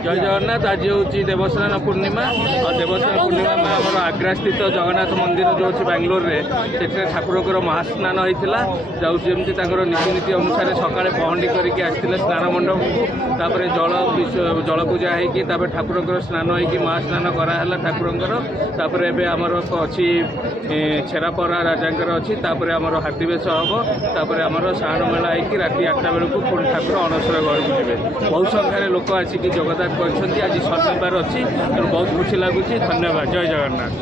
जय जगन्नाथ। आज हूँ देवस्नान पूर्णिमा और देवस्नान पूर्णिमा में आम आग्रा स्थित जगन्नाथ मंदिर जो अच्छी बांग्लोर में से ठाकुर महास्नान होता जमी नीतिनीति अनुसार सका पहंडी करके आसते स्नान मंडप को जल पूजा होकर ठाकुर स्नान होगी महास्नान कराला ठाकुर आमर अच्छी छेरापरा राजा अच्छी आमर हाथीवेश हम आमर साहाण मेला होगी राति 8टा बेलू पुणी ठाकुर अणसर घर को जी बहुत संख्यार लोक आसिक योगदान कर आज शनिवार अच्छी तेणु बहुत खुशी लगुच। धन्यवाद। जय जगन्नाथ।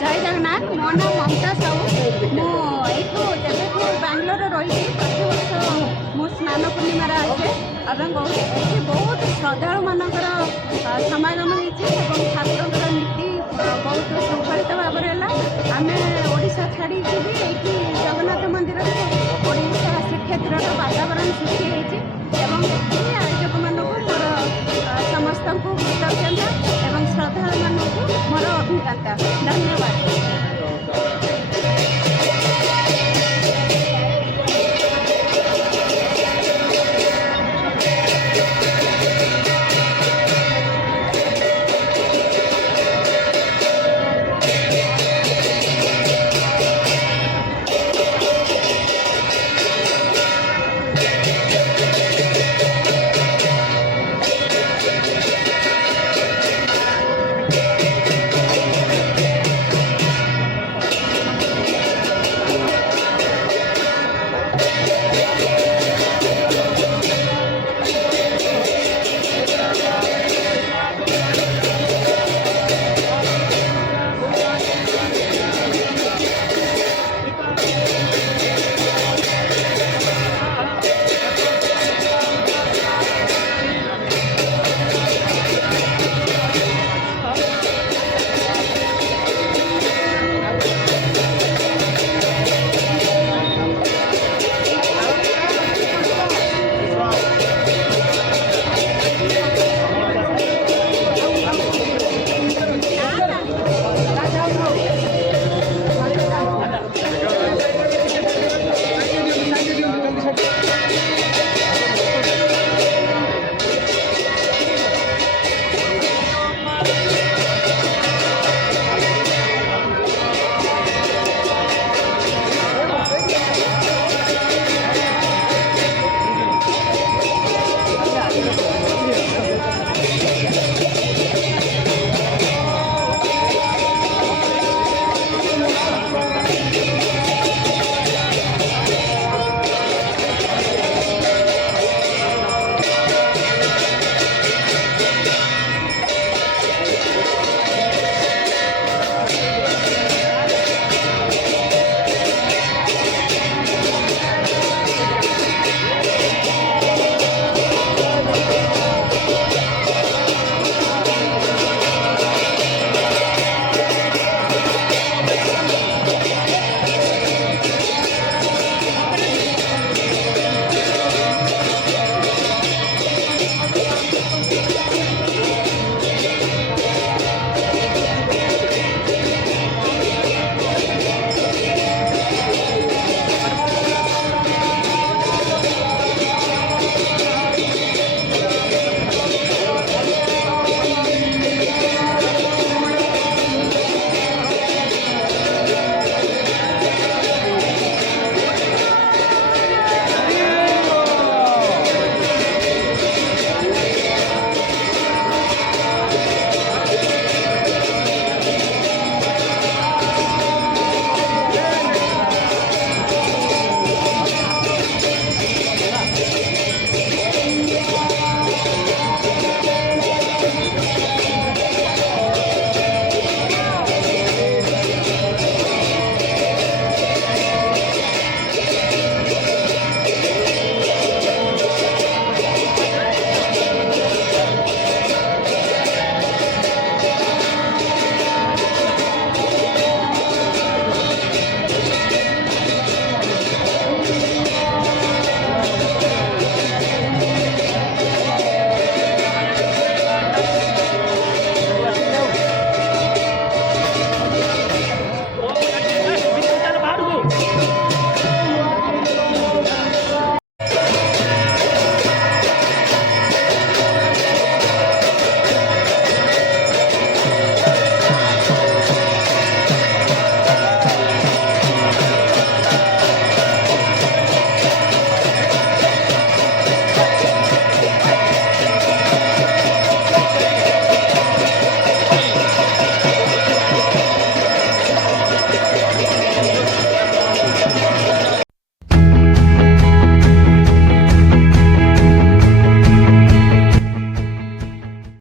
जय जगन्नाथ। मो नाम ममता साहू। मुझे बांग्लोर रही प्रति वर्ष मु स्नान पूर्णिम आसे बहुत श्रद्धालु मानकर समागम होती ठाकुर नीति बहुत शृंखलित भाव आम ओडिशा छाड़ी भी जगन्नाथ मंदिर ओडिशा श्रीक्षेत्र वातावरण सृष्टि होती आयोजक मानक मोर समस्त कृतज्ञता और श्रद्धा मानक मोर अभिज्ञता। धन्यवाद।